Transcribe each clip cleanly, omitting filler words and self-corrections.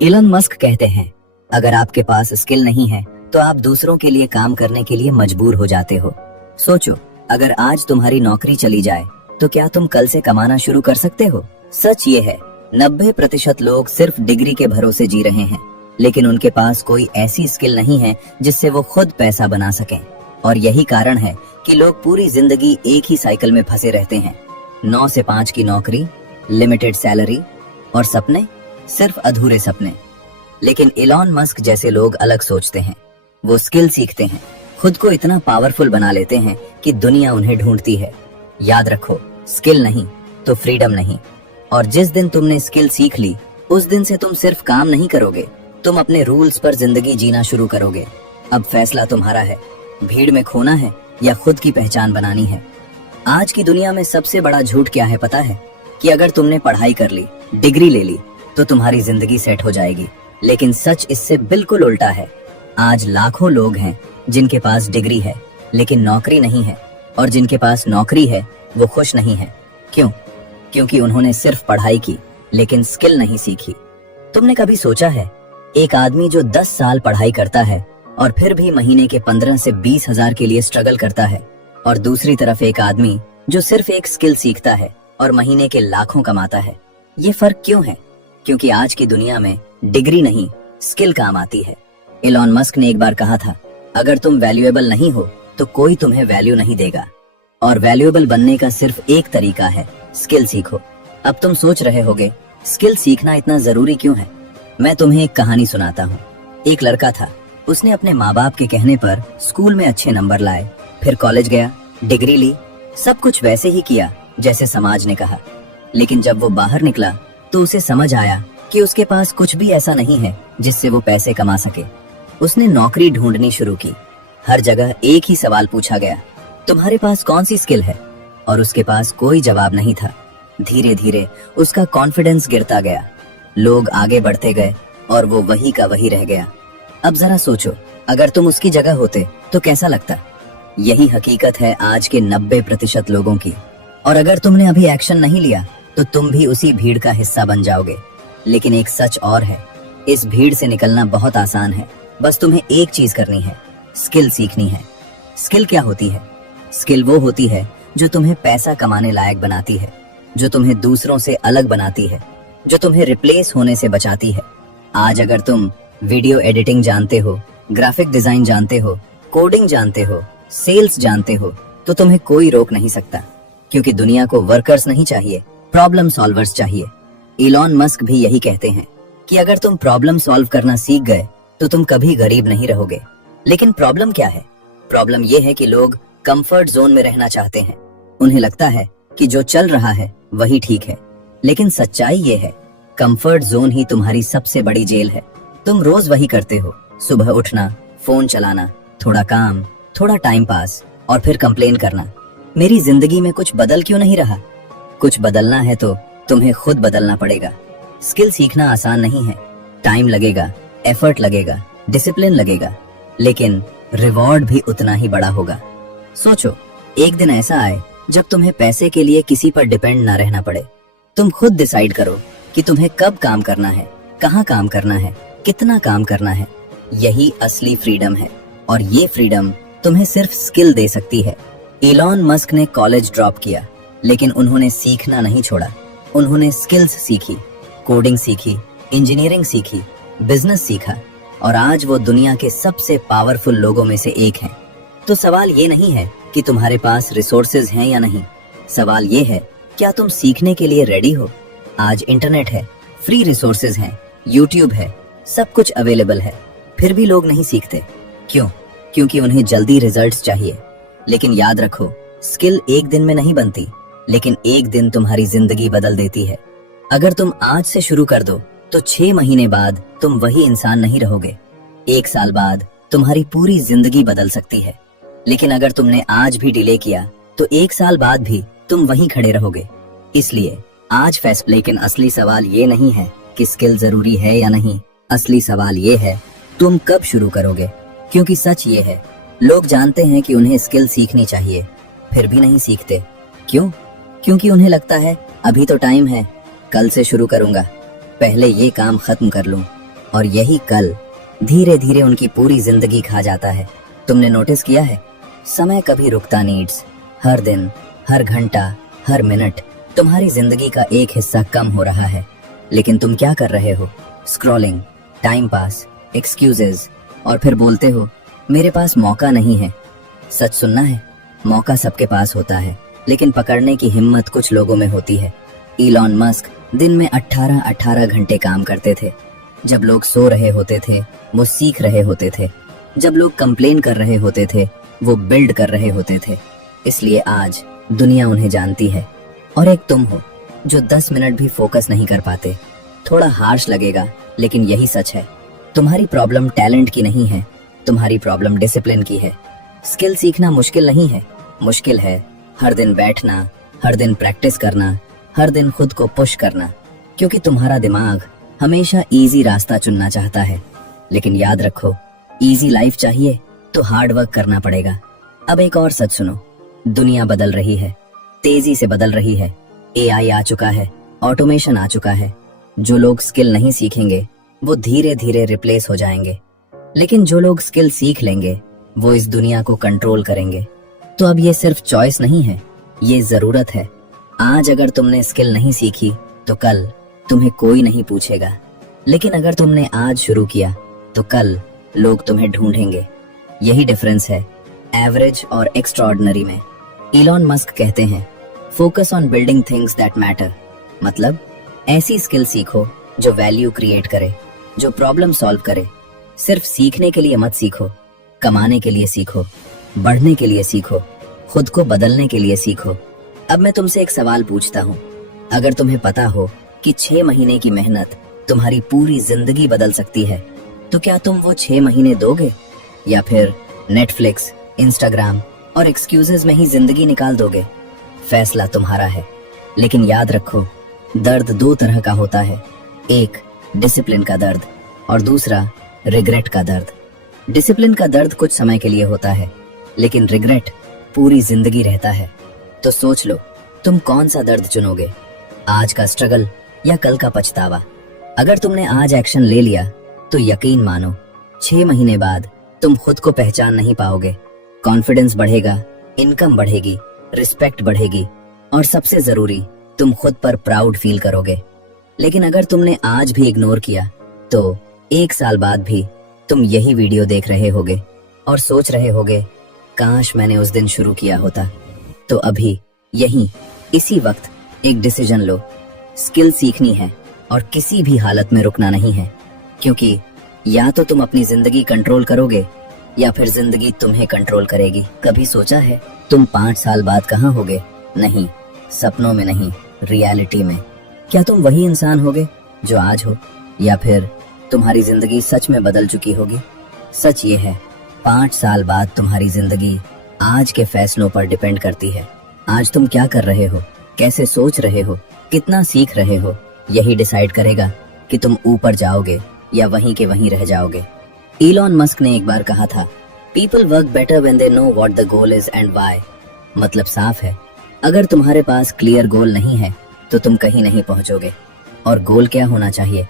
Elon Musk कहते हैं, अगर आपके पास स्किल नहीं है तो आप दूसरों के लिए काम करने के लिए मजबूर हो जाते हो। सोचो, अगर आज तुम्हारी नौकरी चली जाए तो क्या तुम कल से कमाना शुरू कर सकते हो? सच ये है, 90% लोग सिर्फ डिग्री के भरोसे जी रहे हैं, लेकिन उनके पास कोई ऐसी स्किल नहीं है जिससे वो खुद पैसा बना सकें। और यही कारण है कि लोग पूरी जिंदगी एक ही साइकिल में फंसे रहते हैं। 9 से 5 की नौकरी, लिमिटेड सैलरी और सपने, सिर्फ अधूरे सपने। लेकिन इलॉन मस्क जैसे लोग अलग सोचते हैं। वो स्किल सीखते हैं, खुद को इतना पावरफुल बना लेते हैं कि दुनिया उन्हें ढूंढती है। याद रखो, स्किल नहीं तो फ्रीडम नहीं। और जिस दिन तुमने स्किल सीख ली, उस दिन से तुम सिर्फ काम नहीं करोगे, तुम अपने रूल्स पर जिंदगी जीना शुरू करोगे। अब फैसला तुम्हारा है, भीड़ में खोना है या खुद की पहचान बनानी है। आज की दुनिया में सबसे बड़ा झूठ क्या है पता है? कि अगर तुमने पढ़ाई कर ली, डिग्री ले ली तो तुम्हारी जिंदगी सेट हो जाएगी। लेकिन सच इससे बिल्कुल उल्टा है। आज लाखों लोग हैं जिनके पास डिग्री है लेकिन नौकरी नहीं है, और जिनके पास नौकरी है वो खुश नहीं है। क्यों? क्योंकि उन्होंने सिर्फ पढ़ाई की लेकिन स्किल नहीं सीखी। तुमने कभी सोचा है, एक आदमी जो 10 साल पढ़ाई करता है और फिर भी महीने के 15 से 20 हजार के लिए स्ट्रगल करता है, और दूसरी तरफ एक आदमी जो सिर्फ एक स्किल सीखता है और महीने के लाखों कमाता है। ये फर्क क्यों है? क्योंकि आज की दुनिया में डिग्री नहीं, स्किल काम आती है। इलॉन मस्क ने एक बार कहा था, अगर तुम वैल्यूएबल नहीं हो तो कोई तुम्हें वैल्यू नहीं देगा। और वैल्यूएबल बनने का सिर्फ एक तरीका है, स्किल सीखो। अब तुम सोच रहे होगे, स्किल सीखना इतना जरूरी क्यों है? मैं तुम्हें एक कहानी सुनाता हूँ। एक लड़का था, उसने अपने माँ बाप के कहने पर स्कूल में अच्छे नंबर लाए, फिर कॉलेज गया, डिग्री ली, सब कुछ वैसे ही किया जैसे समाज ने कहा। लेकिन जब वो बाहर निकला तो उसे समझ आया कि उसके पास कुछ भी ऐसा नहीं है जिससे वो पैसे कमा सके। उसने नौकरी ढूंढनी शुरू की। हर जगह एक ही सवाल पूछा गया, तुम्हारे पास कौन सी स्किल है? और उसके पास कोई जवाब नहीं था। धीरे धीरे उसका कॉन्फिडेंस गिरता गया। लोग आगे बढ़ते गए और वो वही का वही रह गया। अब जरा सोचो, अगर तुम उसकी जगह होते तो कैसा लगता? यही हकीकत है आज के 90% लोगों की। और अगर तुमने अभी एक्शन नहीं लिया तो तुम भी उसी भीड़ का हिस्सा बन जाओगे। लेकिन एक सच और है, इस भीड़ से निकलना बहुत आसान है। बस तुम्हें एक चीज करनी है, स्किल सीखनी है। स्किल क्या होती है? स्किल वो होती है जो तुम्हें पैसा कमाने लायक बनाती है, जो तुम्हें दूसरों से अलग बनाती है, जो तुम्हें रिप्लेस होने से बचाती है। आज अगर तुम वीडियो एडिटिंग जानते हो, ग्राफिक डिजाइन जानते हो, कोडिंग जानते हो, सेल्स जानते हो, तो तुम्हें कोई रोक नहीं सकता। क्योंकि दुनिया को वर्कर्स नहीं चाहिए, प्रॉब्लम सॉल्वर्स चाहिए। इलॉन मस्क भी यही कहते हैं कि अगर तुम प्रॉब्लम सॉल्व करना सीख गए तो तुम कभी गरीब नहीं रहोगे। लेकिन प्रॉब्लम क्या है? प्रॉब्लम ये है कि लोग कंफर्ट जोन में रहना चाहते हैं। उन्हें लगता है कि जो चल रहा है वही ठीक है। लेकिन सच्चाई ये है, कंफर्ट जोन ही तुम्हारी सबसे बड़ी जेल है। तुम रोज वही करते हो, सुबह उठना, फोन चलाना, थोड़ा काम, थोड़ा टाइम पास और फिर कंप्लेन करना, मेरी जिंदगी में कुछ बदल क्यों नहीं रहा? कुछ बदलना है तो तुम्हें खुद बदलना पड़ेगा। स्किल सीखना आसान नहीं है, टाइम लगेगा, एफर्ट लगेगा, डिसिप्लिन लगेगा, लेकिन रिवॉर्ड भी उतना ही बड़ा होगा। सोचो, एक दिन ऐसा आए जब तुम्हें पैसे के लिए किसी पर डिपेंड ना रहना पड़े। तुम खुद डिसाइड करो कि तुम्हें कब काम करना है, कहाँ काम करना है, कितना काम करना है। यही असली फ्रीडम है, और ये फ्रीडम तुम्हें सिर्फ स्किल दे सकती है। इलॉन मस्क ने कॉलेज ड्रॉप किया, लेकिन उन्होंने सीखना नहीं छोड़ा। उन्होंने स्किल्स सीखी, कोडिंग सीखी, इंजीनियरिंग सीखी, बिजनेस सीखा, और आज वो दुनिया के सबसे पावरफुल लोगों में से एक हैं। तो सवाल ये नहीं है कि तुम्हारे पास रिसोर्सेज हैं या नहीं, सवाल ये है, क्या तुम सीखने के लिए रेडी हो? आज इंटरनेट है, फ्री रिसोर्सेज हैं, यूट्यूब है, सब कुछ अवेलेबल है, फिर भी लोग नहीं सीखते। क्यों? क्योंकि उन्हें जल्दी रिजल्ट्स चाहिए। लेकिन याद रखो, स्किल एक दिन में नहीं बनती, लेकिन एक दिन तुम्हारी जिंदगी बदल देती है। अगर तुम आज से शुरू कर दो तो 6 महीने बाद तुम वही इंसान नहीं रहोगे। 1 साल बाद तुम्हारी पूरी जिंदगी बदल सकती है। लेकिन अगर तुमने आज भी डिले किया तो 1 साल बाद भी तुम वहीं खड़े रहोगे। इसलिए आज फैसला। लेकिन असली सवाल ये नहीं है कि स्किल जरूरी है या नहीं, असली सवाल ये है, तुम कब शुरू करोगे? क्योंकि सच ये है, लोग जानते हैं कि उन्हें स्किल सीखनी चाहिए, फिर भी नहीं सीखते। क्यों? क्योंकि उन्हें लगता है अभी तो टाइम है, कल से शुरू करूंगा, पहले ये काम खत्म कर लूं, और यही कल धीरे धीरे उनकी पूरी जिंदगी खा जाता है। तुमने नोटिस किया है, समय कभी रुकता नीड्स। हर दिन, हर घंटा, हर मिनट तुम्हारी जिंदगी का एक हिस्सा कम हो रहा है। लेकिन तुम क्या कर रहे हो? स्क्रॉलिंग, टाइम पास, एक्सक्यूजेज, और फिर बोलते हो मेरे पास मौका नहीं है। सच सुनना है, मौका सबके पास होता है, लेकिन पकड़ने की हिम्मत कुछ लोगों में होती है। इलॉन मस्क दिन में 18-18 घंटे काम करते थे। जब लोग सो रहे होते थे वो सीख रहे होते थे। जब लोग कंप्लेन कर रहे होते थे वो बिल्ड कर रहे होते थे। इसलिए आज दुनिया उन्हें जानती है। और एक तुम हो जो 10 मिनट भी फोकस नहीं कर पाते। थोड़ा हार्श लगेगा, लेकिन यही सच है। तुम्हारी प्रॉब्लम टैलेंट की नहीं है, तुम्हारी प्रॉब्लम डिसिप्लिन की है। स्किल सीखना मुश्किल नहीं है, मुश्किल है हर दिन बैठना, हर दिन प्रैक्टिस करना, हर दिन खुद को पुश करना। क्योंकि तुम्हारा दिमाग हमेशा इजी रास्ता चुनना चाहता है। लेकिन याद रखो, इजी लाइफ चाहिए तो हार्ड वर्क करना पड़ेगा। अब एक और सच सुनो, दुनिया बदल रही है, तेजी से बदल रही है। एआई आ चुका है, ऑटोमेशन आ चुका है। जो लोग स्किल नहीं सीखेंगे वो धीरे धीरे रिप्लेस हो जाएंगे। लेकिन जो लोग स्किल सीख लेंगे वो इस दुनिया को कंट्रोल करेंगे। तो अब ये सिर्फ चॉइस नहीं है, ये जरूरत है। आज अगर तुमने स्किल नहीं सीखी तो कल तुम्हें कोई नहीं पूछेगा। लेकिन अगर तुमने आज शुरू किया तो कल लोग तुम्हें ढूंढेंगे। यही डिफरेंस है एवरेज और एक्स्ट्राऑर्डिनरी में। इलॉन मस्क कहते हैं focus on building things that matter. मतलब ऐसी स्किल सीखो जो वैल्यू क्रिएट करे, जो प्रॉब्लम सॉल्व करे। सिर्फ सीखने के लिए मत सीखो, कमाने के लिए सीखो, बढ़ने के लिए सीखो, खुद को बदलने के लिए सीखो। अब मैं तुमसे एक सवाल पूछता हूँ, अगर तुम्हें पता हो कि 6 महीने की मेहनत तुम्हारी पूरी जिंदगी बदल सकती है, तो क्या तुम वो 6 महीने दोगे, या फिर नेटफ्लिक्स, इंस्टाग्राम और एक्सक्यूजेस में ही जिंदगी निकाल दोगे? फैसला तुम्हारा है। लेकिन याद रखो, दर्द 2 तरह का होता है, एक डिसिप्लिन का दर्द और दूसरा रिग्रेट का दर्द। डिसिप्लिन का दर्द कुछ समय के लिए होता है, लेकिन रिग्रेट पूरी जिंदगी रहता है। तो सोच लो, तुम कौन सा दर्द चुनोगे, आज का स्ट्रगल या कल का पछतावा? अगर तुमने आज एक्शन ले लिया तो यकीन मानो 6 महीने बाद तुम खुद को पहचान नहीं पाओगे। कॉन्फिडेंस बढ़ेगा, इनकम बढ़ेगी, रिस्पेक्ट बढ़ेगी और सबसे जरूरी, तुम खुद पर प्राउड फील करोगे। लेकिन अगर तुमने आज भी इग्नोर किया तो 1 साल बाद भी तुम यही वीडियो देख रहे होगे और सोच रहे होगे काश मैंने उस दिन शुरू किया होता। तो अभी यहीं इसी वक्त एक डिसीजन लो। स्किल सीखनी है और किसी भी हालत में रुकना नहीं है, क्योंकि या तो तुम अपनी जिंदगी कंट्रोल करोगे या फिर जिंदगी तुम्हें कंट्रोल करेगी। कभी सोचा है तुम 5 साल बाद कहाँ होगे? नहीं, सपनों में नहीं, रियलिटी में। क्या तुम वही इंसान होगे जो आज हो, या फिर तुम्हारी जिंदगी सच में बदल चुकी होगी? सच ये है, 5 साल बाद तुम्हारी जिंदगी आज के फैसलों पर डिपेंड करती है। आज तुम क्या कर रहे हो, कैसे सोच रहे हो, कितना सीख रहे हो, यही डिसाइड करेगा कि तुम ऊपर जाओगे या वहीं के वहीं रह जाओगे। इलॉन मस्क ने एक बार कहा था, people work better when they know what the goal is and why. मतलब साफ है, अगर तुम्हारे पास क्लियर गोल नहीं है तो तुम कहीं नहीं पहुंचोगे। और गोल क्या होना चाहिए?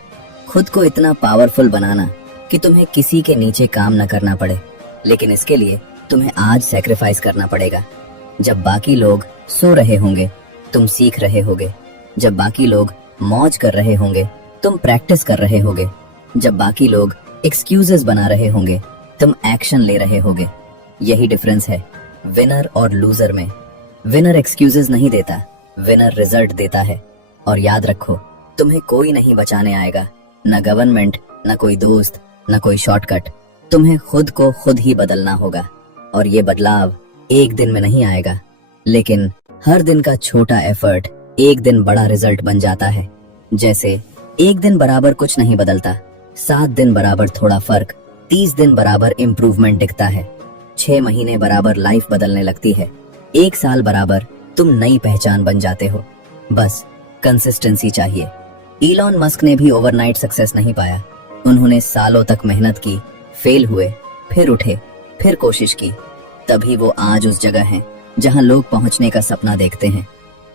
खुद को इतना पावरफुल बनाना कि तुम्हें किसी के नीचे काम न करना पड़े। लेकिन इसके लिए तुम्हें आज सैक्रिफाइस करना पड़ेगा। जब बाकी लोग सो रहे होंगे तुम सीख रहे होगे। जब बाकी लोग मौज कर रहे होंगे तुम प्रैक्टिस कर रहे होगे। जब बाकी लोग एक्सक्यूजेस बना रहे होंगे तुम एक्शन ले रहे होगे। यही डिफरेंस है विनर और लूजर में। विनर एक्सक्यूजेस नहीं देता, विनर रिजल्ट देता है। और याद रखो, तुम्हें कोई नहीं बचाने आएगा, न गवर्नमेंट, न कोई दोस्त, न कोई शॉर्टकट। तुम्हें खुद को खुद ही बदलना होगा। और ये बदलाव एक दिन में नहीं आएगा, लेकिन हर दिन का छोटा एफर्ट एक दिन बड़ा रिजल्ट बन जाता है। जैसे 1 दिन बराबर कुछ नहीं बदलता, 7 दिन बराबर थोड़ा फर्क, 30 दिन बराबर इम्प्रूवमेंट दिखता है, 6 महीने बराबर लाइफ बदलने लगती है, 1 साल बराबर तुम नई पहचान बन जाते हो। बस कंसिस्टेंसी चाहिए। इलॉन मस्क ने भी ओवरनाइट सक्सेस नहीं पाया। उन्होंने सालों तक मेहनत की, फेल हुए, फिर उठे, फिर कोशिश की। तभी वो आज उस जगह हैं जहां लोग पहुंचने का सपना देखते हैं।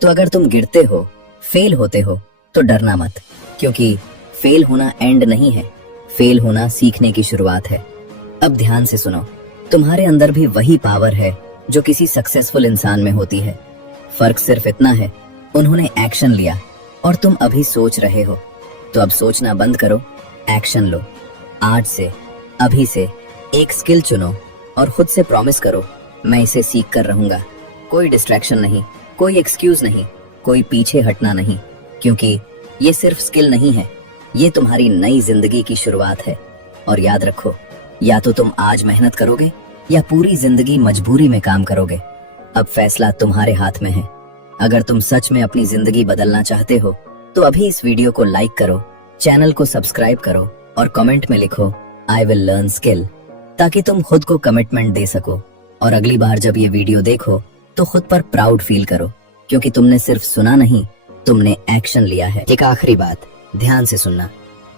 तो अगर तुम गिरते हो, फेल होते हो, तो डरना मत, क्योंकि फेल होना एंड नहीं है। फेल होना सीखने की शुरुआत है। अब ध्यान से सुनो, तुम्हारे अंदर भी वही पावर है जो किसी सक्सेसफुल इंसान में होती है। फर्क सिर्फ इतना है, उन्होंने एक्शन लिया और तुम अभी सोच रहे हो। तो अब सोचना बंद करो, एक्शन लो। आज से, अभी से एक स्किल चुनो और खुद से प्रॉमिस करो, मैं इसे सीख कर रहूंगा। कोई डिस्ट्रैक्शन नहीं, कोई एक्सक्यूज नहीं, कोई पीछे हटना नहीं, क्योंकि ये सिर्फ स्किल नहीं है, ये तुम्हारी नई जिंदगी की शुरुआत है। और याद रखो, या तो तुम आज मेहनत करोगे या पूरी जिंदगी मजबूरी में काम करोगे। अब फैसला तुम्हारे हाथ में है। अगर तुम सच में अपनी जिंदगी बदलना चाहते हो तो अभी इस वीडियो को लाइक करो, चैनल को सब्सक्राइब करो और कमेंट में लिखो आई विल लर्न स्किल, ताकि तुम खुद को कमिटमेंट दे सको। और अगली बार जब ये वीडियो देखो तो खुद पर प्राउड फील करो, क्योंकि तुमने सिर्फ सुना नहीं, तुमने एक्शन लिया है। एक आखिरी बात, ध्यान से सुनना,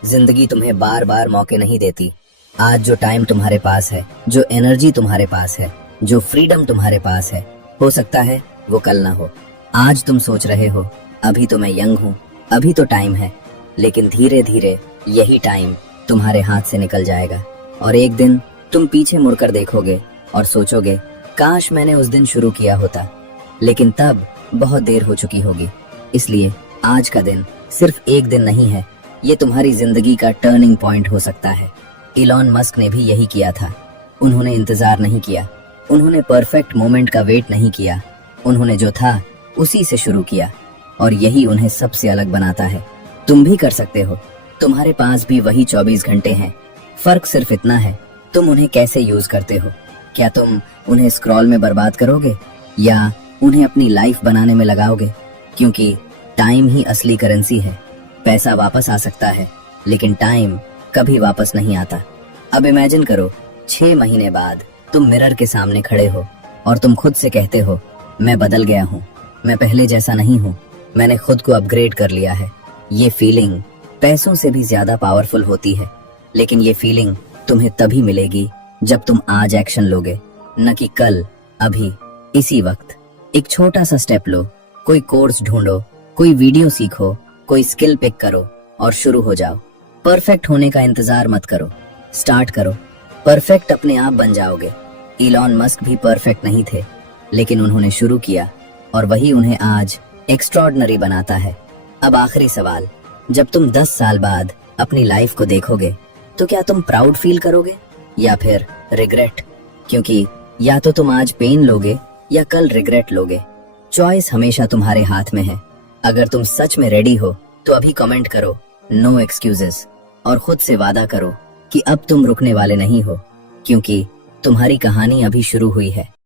जिंदगी तुम्हें बार बार मौके नहीं देती। आज जो टाइम तुम्हारे पास है, जो एनर्जी तुम्हारे पास है, जो फ्रीडम तुम्हारे पास है, हो सकता है वो कल ना हो। आज तुम सोच रहे हो अभी तो मैं यंग हूँ, अभी तो टाइम है, लेकिन धीरे धीरे यही टाइम तुम्हारे हाथ से निकल जाएगा और एक दिन तुम पीछे मुड़कर देखोगे और सोचोगे काश मैंने उस दिन शुरू किया होता, लेकिन तब बहुत देर हो चुकी होगी। इसलिए आज का दिन सिर्फ एक दिन नहीं है, ये तुम्हारी जिंदगी का टर्निंग पॉइंट हो सकता है। इलॉन मस्क ने भी यही किया था। उन्होंने इंतजार नहीं किया, उन्होंने परफेक्ट मोमेंट का वेट नहीं किया, उन्होंने जो था उसी से शुरू किया और यही उन्हें सबसे अलग बनाता है। तुम भी कर सकते हो, तुम्हारे पास भी वही 24 घंटे हैं। फर्क सिर्फ इतना है, तुम उन्हें कैसे यूज करते हो। क्या तुम उन्हें स्क्रॉल में बर्बाद करोगे या उन्हें अपनी लाइफ बनाने में लगाओगे? क्योंकि टाइम ही असली करेंसी है। पैसा वापस आ सकता है, लेकिन टाइम कभी वापस नहीं आता। अब इमेजिन करो, 6 महीने बाद तुम मिरर के सामने खड़े हो और तुम खुद से कहते हो मैं बदल गया हूँ, मैं पहले जैसा नहीं हूँ, मैंने खुद को अपग्रेड कर लिया है। ये फीलिंग पैसों से भी ज्यादा पावरफुल होती है, लेकिन ये फीलिंग तुम्हें तभी मिलेगी जब तुम आज एक्शन लोगे, न कि कल, अभी, इसी वक्त। एक छोटा सा स्टेप लो, कोई कोर्स ढूंढो, कोई वीडियो सीखो, कोई स्किल पिक करो और शुरू हो जाओ। परफेक्ट होने का इंतजार मत करो, स्टार्ट करो। परफेक्ट अपने आप बन जाओगे। इलॉन मस्क भी परफेक्ट नहीं थे, लेकिन उन्होंने शुरू किया और वही उन्हें आज एक्स्ट्रॉर्डिनरी बनाता है। अब आखिरी सवाल, जब तुम 10 साल बाद अपनी लाइफ को देखोगे तो क्या तुम प्राउड फील करोगे या फिर रिग्रेट? क्योंकि या तो तुम आज पेन लोगे या कल रिग्रेट लोगे। चॉइस हमेशा तुम्हारे हाथ में है। अगर तुम सच में रेडी हो तो अभी कमेंट करो नो एक्सक्यूजेस और खुद से वादा करो कि अब तुम रुकने वाले नहीं हो, क्योंकि तुम्हारी कहानी अभी शुरू हुई है।